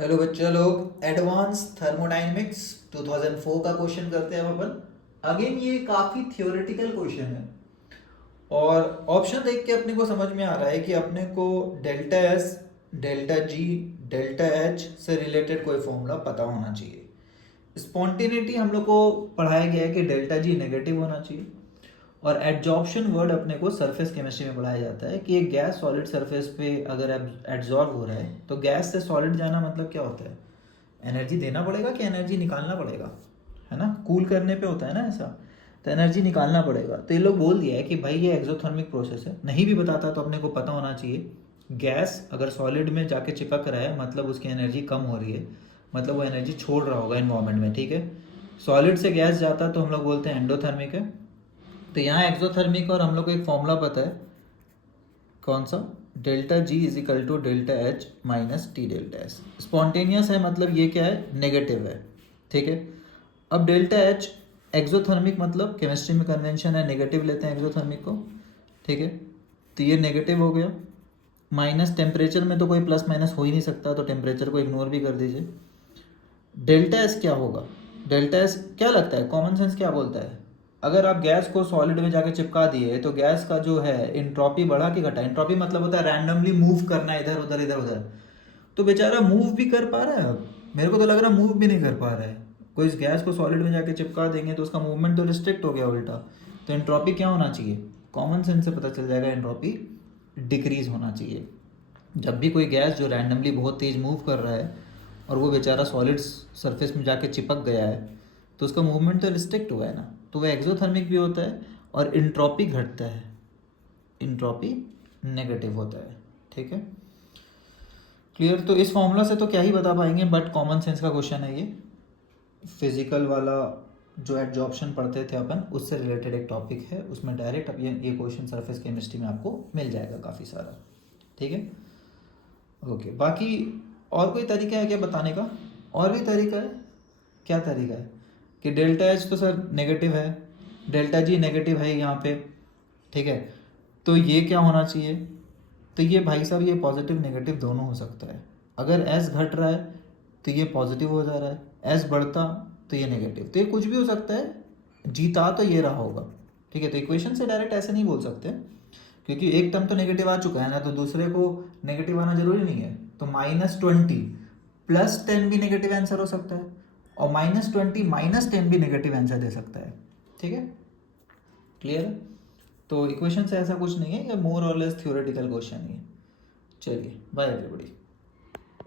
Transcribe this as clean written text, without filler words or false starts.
Hello बच्चा लोग, advance thermodynamics 2004 का क्वेश्चन करते हैं हम अपन। अगेन ये काफ़ी थियोरेटिकल क्वेश्चन है और ऑप्शन देख के अपने को समझ में आ रहा है कि अपने को delta S, delta G, delta H से रिलेटेड कोई फॉर्मूला पता होना चाहिए। स्पॉन्टेनिटी हम लोग को पढ़ाया गया है कि डेल्टा जी नेगेटिव होना चाहिए। और एडजॉर्प्शन वर्ड अपने को सरफेस केमिस्ट्री में पढ़ाया जाता है कि एक गैस सॉलिड सरफेस पे अगर एड्जॉर्ब हो रहा है तो गैस से सॉलिड जाना मतलब क्या होता है? एनर्जी देना पड़ेगा कि एनर्जी निकालना पड़ेगा, है ना? कूल करने पे होता है ना ऐसा, तो एनर्जी निकालना पड़ेगा। तो ये लोग बोल दिया है कि भाई ये एक्सोथर्मिक प्रोसेस है। नहीं भी बताता तो अपने को पता होना चाहिए, गैस अगर सॉलिड में जाके चिपक रहा है मतलब उसकी एनर्जी कम हो रही है, मतलब वो एनर्जी छोड़ रहा होगा इन्वायरमेंट में, ठीक है। सॉलिड से गैस जाता तो हम लोग बोलते हैं एंडोथर्मिक है। तो यहाँ एक्सोथर्मिक और हम लोग को एक फॉर्मूला पता है, कौन सा? Delta G is equal to delta H minus T delta S. Spontaneous है मतलब ये क्या है? नेगेटिव है, ठीक है। अब डेल्टा एच एक्सोथर्मिक मतलब केमिस्ट्री में कन्वेंशन है नेगेटिव लेते हैं एक्सोथर्मिक को, ठीक है। तो ये नेगेटिव हो गया। माइनस टेम्परेचर में तो कोई प्लस माइनस हो ही नहीं सकता, तो टेम्परेचर को इग्नोर भी कर दीजिए। डेल्टा एस क्या होगा? डेल्टा एस क्या लगता है, कॉमन सेंस क्या बोलता है? अगर आप गैस को सॉलिड में जाके चिपका दिए तो गैस का जो है इंट्रॉपी बढ़ा कि घटा? इंट्रॉपी मतलब होता है रैंडमली मूव करना इधर उधर। तो बेचारा मूव भी कर पा रहा है। अब मेरे को तो लग रहा है मूव भी नहीं कर पा रहा है। कोई इस गैस को सॉलिड में जाके चिपका देंगे तो उसका मूवमेंट तो रिस्ट्रिक्ट हो गया उल्टा। तो इंट्रॉपी क्या होना चाहिए? कॉमन सेंस से पता चल जाएगा, इंट्रॉपी डिक्रीज होना चाहिए। जब भी कोई गैस जो रैंडमली बहुत तेज़ मूव कर रहा है और वो बेचारा सॉलिड सरफेस में जाके चिपक गया है तो उसका मूवमेंट तो रिस्ट्रिक्ट हुआ है ना, तो वो एक्सोथर्मिक भी होता है और इंट्रॉपी घटता है, इंट्रॉपी नेगेटिव होता है, ठीक है। क्लियर? तो इस फॉर्मूला से तो क्या ही बता पाएंगे, बट कॉमन सेंस का क्वेश्चन है ये। फिजिकल वाला जो एडजॉर्प्शन पढ़ते थे अपन, उससे रिलेटेड एक टॉपिक है, उसमें डायरेक्ट अब ये क्वेश्चन सरफेस केमिस्ट्री में आपको मिल जाएगा काफ़ी सारा, ठीक है। ओके, बाकी और कोई तरीका है क्या बताने का? और भी तरीका है? क्या तरीका है? कि डेल्टा एच तो सर नेगेटिव है, डेल्टा जी नेगेटिव है यहाँ पे, ठीक है। तो ये क्या होना चाहिए? तो ये भाई साहब ये पॉजिटिव नेगेटिव दोनों हो सकता है। अगर एस घट रहा है तो ये पॉजिटिव हो जा रहा है, एस बढ़ता तो ये नेगेटिव। तो ये कुछ भी हो सकता है, जीता तो ये रहा होगा, ठीक है। तो इक्वेशन से डायरेक्ट ऐसे नहीं बोल सकते, क्योंकि एक टर्म तो नेगेटिव आ चुका है ना, तो दूसरे को नेगेटिव आना जरूरी नहीं है। तो -20 +10 भी नेगेटिव आंसर हो सकता है और -20 -10 भी नेगेटिव आंसर दे सकता है, ठीक है। क्लियर है? तो इक्वेशन से ऐसा कुछ नहीं है, ये मोर और लेस थ्योरेटिकल क्वेश्चन ही है। चलिए, बाय एवरीबॉडी।